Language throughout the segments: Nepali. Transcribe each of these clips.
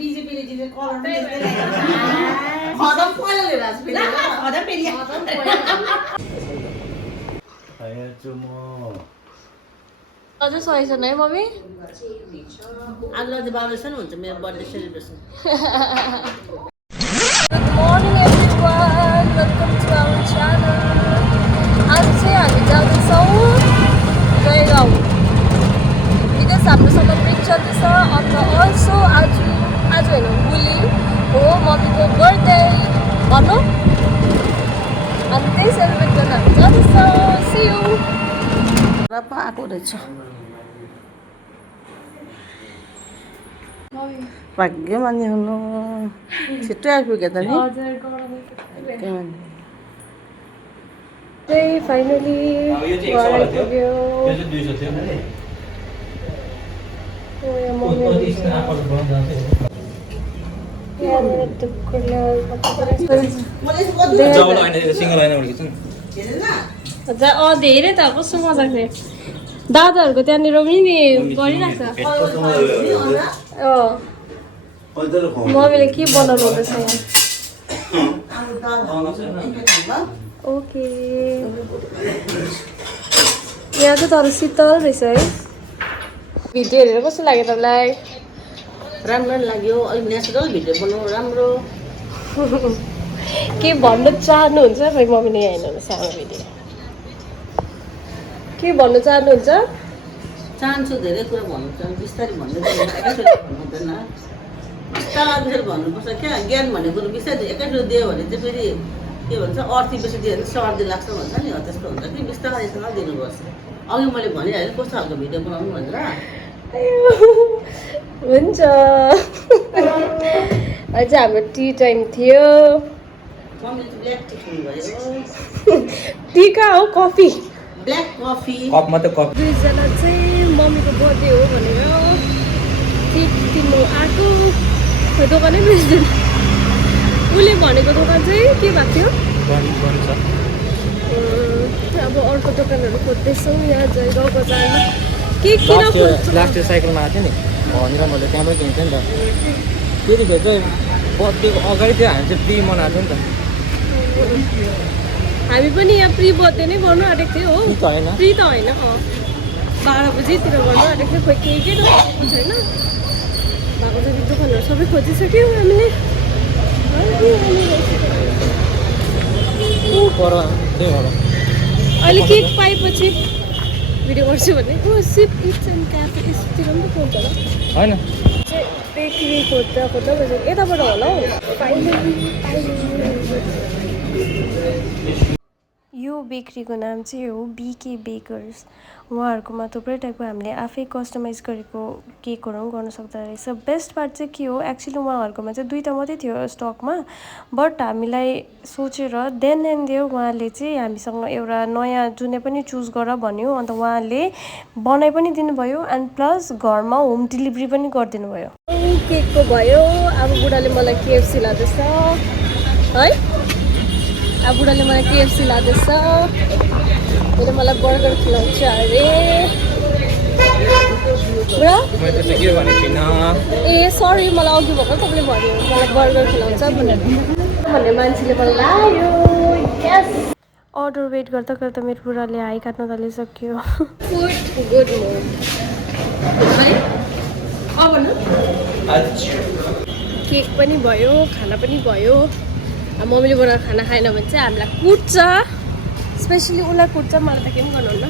बिजेपीले जिते कलर पनि खदम पहिला राजपिडी खदम फेरि अझै सही छैन है मम्मी आज बाबुसन हुन्छ मेरो birthday celebration Good morning everyone, welcome to our channel. आज चाहिँ हामी जाँदैछौँ जयगाउँ बिकज हाम्रो समर ब्रेक चल्दैछ अन्त अल्सो आज होइन भोलि हो मम्मीको बर्थडे भन्नु अनि त्यही सेलिब्रेट गर्न हामी जाँदैछौँ सी यू र पाएको रहेछ भाग्यमानी हुनु छिट्टै आइपुग्यो त नि त्यही फाइनली घर आइपुग्यो धेरै त कस्तो मजा थियो दादाहरूको त्यहाँनिर पनि नि गरिरहेछ मम्मीले के बनाउनु हुँदैछ यहाँ ओके यहाँ चाहिँ तर शीतल रहेछ है भिडियो हेरेर कस्तो लाग्यो तपाईँलाई राम्रो लाग्यो अलिक नेचुरल भिडियो बनाउनु राम्रो के भन्न चाहनुहुन्छ खै मम्मीले यहाँ हेर्नु सानो भिडियो के भन्न चाहनुहुन्छ चाहन्छु धेरै कुरा भन्नु चाहन्छु बिस्तारै भन्नु एकैचोटि भन्नु हुँदैन बिस्तारै भन्नुपर्छ क्या ज्ञान भन्ने कुरो बिस्तारै एकैचोटि दियो भने चाहिँ फेरि के भन्छ अर्थी बेसी दियो भने सर्दी लाग्छ भन्छ नि त्यस्तो हुन्छ कि बिस्तारैसँग दिनुपर्छ अघि मैले भनिहालेँ कस्तो खालको भिडियो बनाउनु भनेर हुन्छ अझै हाम्रो टी टाइम थियो मम्मीले चाहिँ ब्ल्याक टी खानुभयो टी कहाँ हो कफी ब्ल्याक कफी कप मात्रै कप दुईजना चाहिँ मम्मीको बर्थडे हो भनेर केक किन्नु आएको खोइ दोकानै बिर्सिदिनु उसले भनेको दोकान चाहिँ के भएको थियो अब अर्को दोकानहरू खोज्दैछौँ यहाँ जयगाउँ बजारमा के किन लास्ट इयर साइकलमा आएको थियो नि भनेर मैले त्यहाँबाट किनेको थिएँ नि त त्यतिखेर चाहिँ बर्थडेको अगाडि चाहिँ हामी चाहिँ प्री मनाएको थियो नि त हामी पनि यहाँ प्री बर्थडे नै गर्नु आँटेको थियो हो प्री त होइन 12 बजीतिर गर्नु आँटेको थियो खोइ केही केही त छैन भएको जति दोकानहरू सबै खोजिसक्यौँ हामीले अहिले केक पाएपछि भिडियो गर्छु भने सिप इट्स एन्ड क्याफे यस्तोतिर पनि पाउँछ होला होइन बेकरी खोज्दा बजेको यताबाट होला हौ यो बेकरीको नाम चाहिँ हो बीके बेकर्स उहाँहरूकोमा थुप्रै टाइपको हामीले आफै कस्टमाइज गरेको केकहरू पनि गर्न सक्दो रहेछ बेस्ट पार्ट चाहिँ के हो एक्चुअली उहाँहरूकोमा चाहिँ 2टा मात्रै थियो स्टकमा बट हामीलाई सोचेर देन एन्ड देयर उहाँले चाहिँ हामीसँग एउटा नयाँ जुनै पनि चुज गर भन्यो अन्त उहाँले बनाइ पनि दिनुभयो एन्ड प्लस घरमा होम डेलिभरी पनि गरिदिनु भयो केकको भयो अब बुढाले मलाई केएफसी लाँदैछ है अब बुढाले मलाई केएफसी लाँदैछ मैले मलाई बर्गर खिलाउँछ अरे बुढा ए सरी मलाई अघि भर्खर तपाईँले भन्यो मलाई बर्गर खिलाउँछ भन्ने मान्छेले मलाई लायो अर्डर वेट गर्दा गर्दा मेरो बुढाले हाई काट्न थालिसक्यो फुड गुड केक पनि भयो खाना पनि भयो मम्मीले बनाएर खाना खाएन भने चाहिँ हामीलाई कुट्छ स्पेसली उसलाई कुट्छ मलाई त के पनि गर्नुहुन्न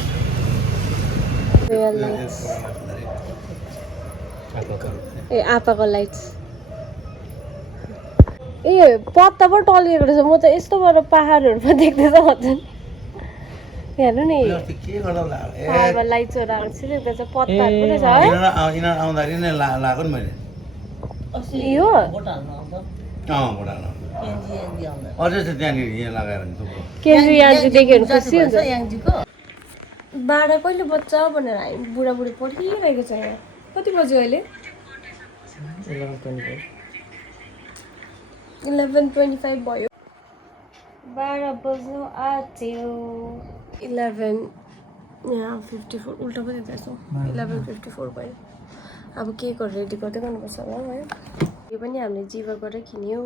ए आपाको लाइट्स ए पत्ता पो टल्किएको रहेछ म त यस्तोबाट पहाडहरू पो देख्दैछ भन्छ हेर्नु नि लाइट्सहरू आएको छ पत्ताहरू पनि छ है यो केन्द्रीयदेखि खुसी हुन्छ 12 कहिले बज्छ भनेर हामी बुढाबुढी पढिरहेको छ यहाँ कति बज्यो अहिले 11:25 भयो 12 बज्नु आँट्यो 11 यहाँ 54 उल्टा पो देख्दैछु 11:54 भयो अब केकहरू रेडी गर्दै गर्नुपर्छ होला है यो पनि हामीले जीवाबाट किन्यो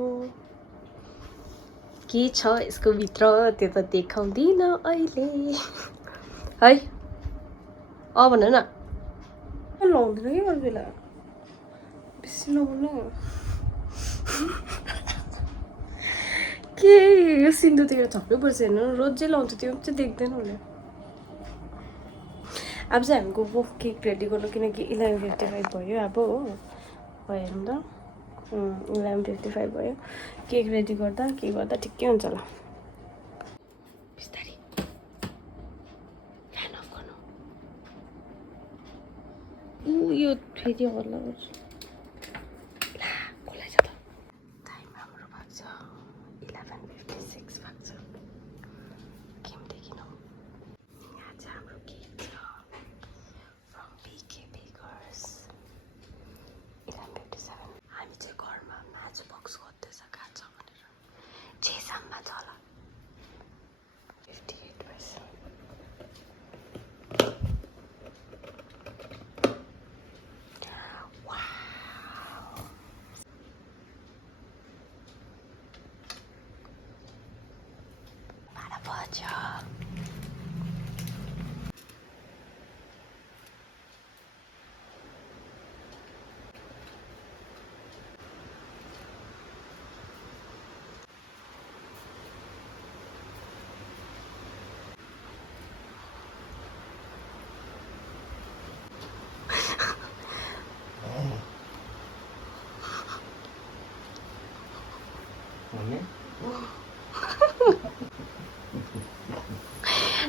के छ यसको भित्र त्यो त देखाउँदिन अहिले है भन न लाउँदैन कि अरू बेला बेसी लाउनु के यो सिन्दुरतिर थप्नुपर्छ हेर्नु रोज चाहिँ लाउँछ त्यो चाहिँ देख्दैन होला अब चाहिँ हामीको वो केक रेडी गर्नु किनकि 11:55 भयो अब हो भयो नि त 11:55 भयो केक रेडी गर्दा के गर्दा ठिकै हुन्छ होला बिस्तारै फ्यान अफ गर्नु यो फेरि हल्ला गर्छु ला कसलाई छ त टाइम हाम्रो भएको छ 11:56 भएको छ केम देखिन यहाँ चाहिँ हाम्रो केक छ फ्रम बीके बेकर्स 11:57 हामी चाहिँ घरमा म्याच बक्स खोज्दैछ कहाँ छ भनेर छेसाममा छ होला 58 भएछ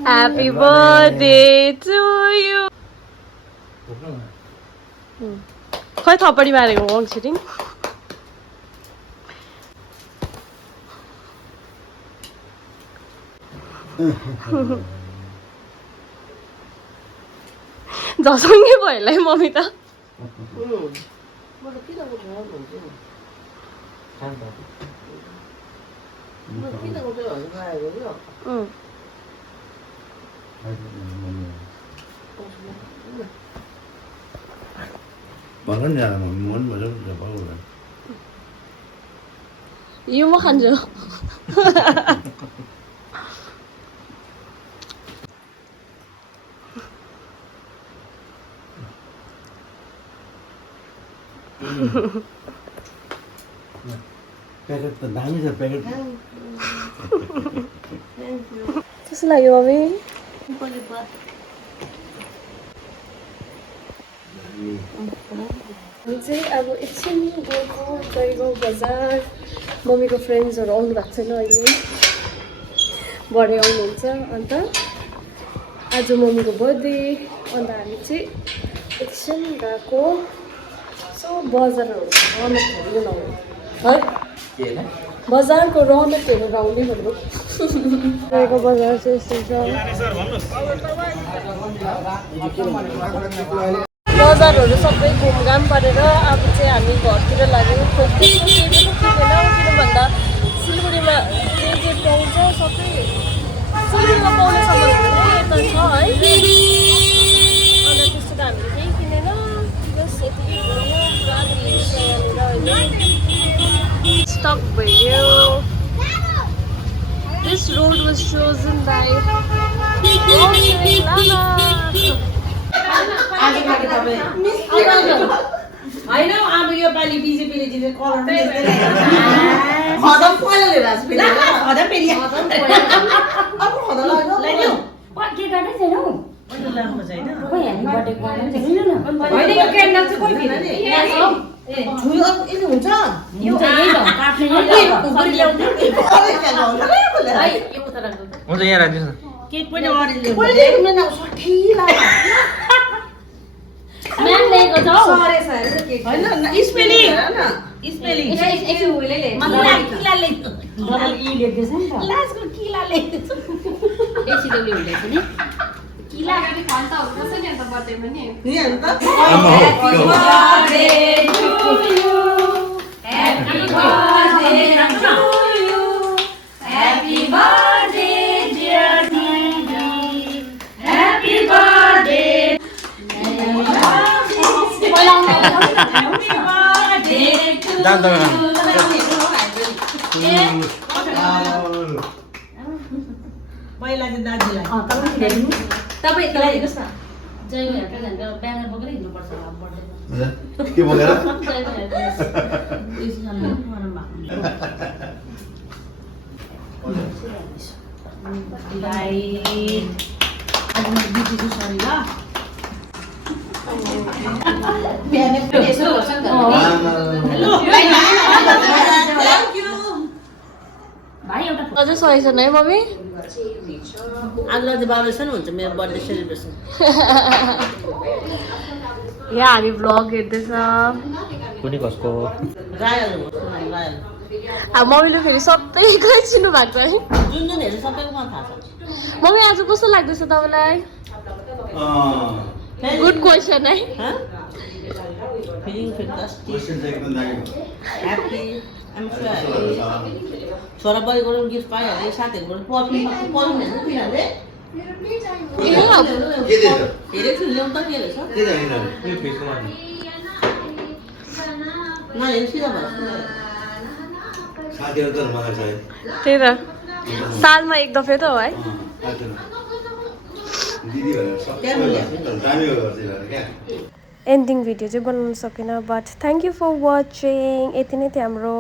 Happy birthday to you. खै थपडी मारेको हो छिटिङ झसङ्गै भयो होला है मम्मी त Bahkan ya mohon macam siapa orang. यो म खान्छु Paket tentang ni paket. कस्तो लाग्यो मम्मी हामी चाहिँ अब एकछिन गएको जयगाउँ बजार मम्मीको फ्रेन्ड्सहरू आउनु भएको छैन अहिले भरे आउनुहुन्छ अन्त आज मम्मीको बर्थडे अन्त हामी चाहिँ एकछिन गएको सो बजारहरू रौनकहरू लाउने है बजारको रौनक हेरेर आउने भनेको गएको बजार चाहिँ यस्तो छ बजारहरू सबै घुमघाम गरेर अब चाहिँ हामी घरतिर लाग्यौँ खोज्दैछौँ केही पनि पुगेन किन भन्दा सिलगढीमा जे पाउँछ सबै सिलगढीमा पाउने सामानहरू नै यता छ है अन्त त्यस्तो त हामीले केही किनेन बस यतिकै घुम्यो पुरा भिड छ यहाँनिर स्टक भयो This road was chosen by होइन अब यो पालि बिजेपीले जिते कलर खदम पहिला लिएर खदम फेरि अब खदम लाग्यो के गर्दै छैन हौ राम्रो छैन खोइ हामी बर्थडे गर्न चाहिँ न होइन यो क्यान्डल चाहिँ कोही किन नि छुयो यति हुन्छ यो यही हो काट्ने हुन्छ यहाँ राखिदिनुहोस् न केक पनि अरेन्ज ल्याउनु 60 लाग्यो म्याम ल्याएको छ हौ सरे सरे केक हैन स्पेलिङ हैन स्पेलिङ एकछिन उहिले ले किलाले डबल ई लेख्दैछ नि त लास्टको किलाले एसिडब्ल्यू हुँदैछ नि किला गरी खान्छ हुन्छ नि अन्त बर्थडे पनि नि अन्त Happy birthday to you. Happy birthday, dear Nidhi. Happy birthday. Happy birthday to जान्छ पहिला चाहिँ दाजुलाई तपाईँ ल्याइदिनुहोस् न जयको हेर्दै जान्छ ब्यानर बोकेर हिँड्नुपर्छ होला बर्थडेमा के बोलेर जयको हेर्दै आज मैले बिर्सेछु सरी ल बिहानै पनि यसो गर्छ नि त भाइ एउटा अझै सही छैन है मम्मी आज चाहिँ 12 सय हुन्छ मेरो बर्थडे सेलिब्रेसन यहाँ हामी भ्लग हेर्दैछ कुनै कसको रायल अब मम्मीले फेरि सबै चिन्नु भएको छ है जुन जुन हेर्छ सबैको मलाई थाहा छ मम्मी आज कस्तो लाग्दैछ तपाईँलाई गुड क्वेसन है फिलिङ फेन्टास्टिक क्वेसन चाहिँ एकदम दामी ह्याप्पी आइम सो ह्याप्पी छोरा बहिनीबाट गिफ्ट पाइहालेँ साथीहरूबाट पर्फिउम हेर्नु तिनीहरूले के दिन्छ हेरेको छु ल्याउनु त के रहेछ के चाहिन्छ नहेर्नु सिधा भयो साथीहरू त मलाई चाहिँ त्यही त सालमा एक दफे त हो है दिदी भनेर सबै दामी गर्छ क्या एन्डिङ भिडियो चाहिँ बनाउनु सकेन but thank you for watching यति नै थियो हाम्रो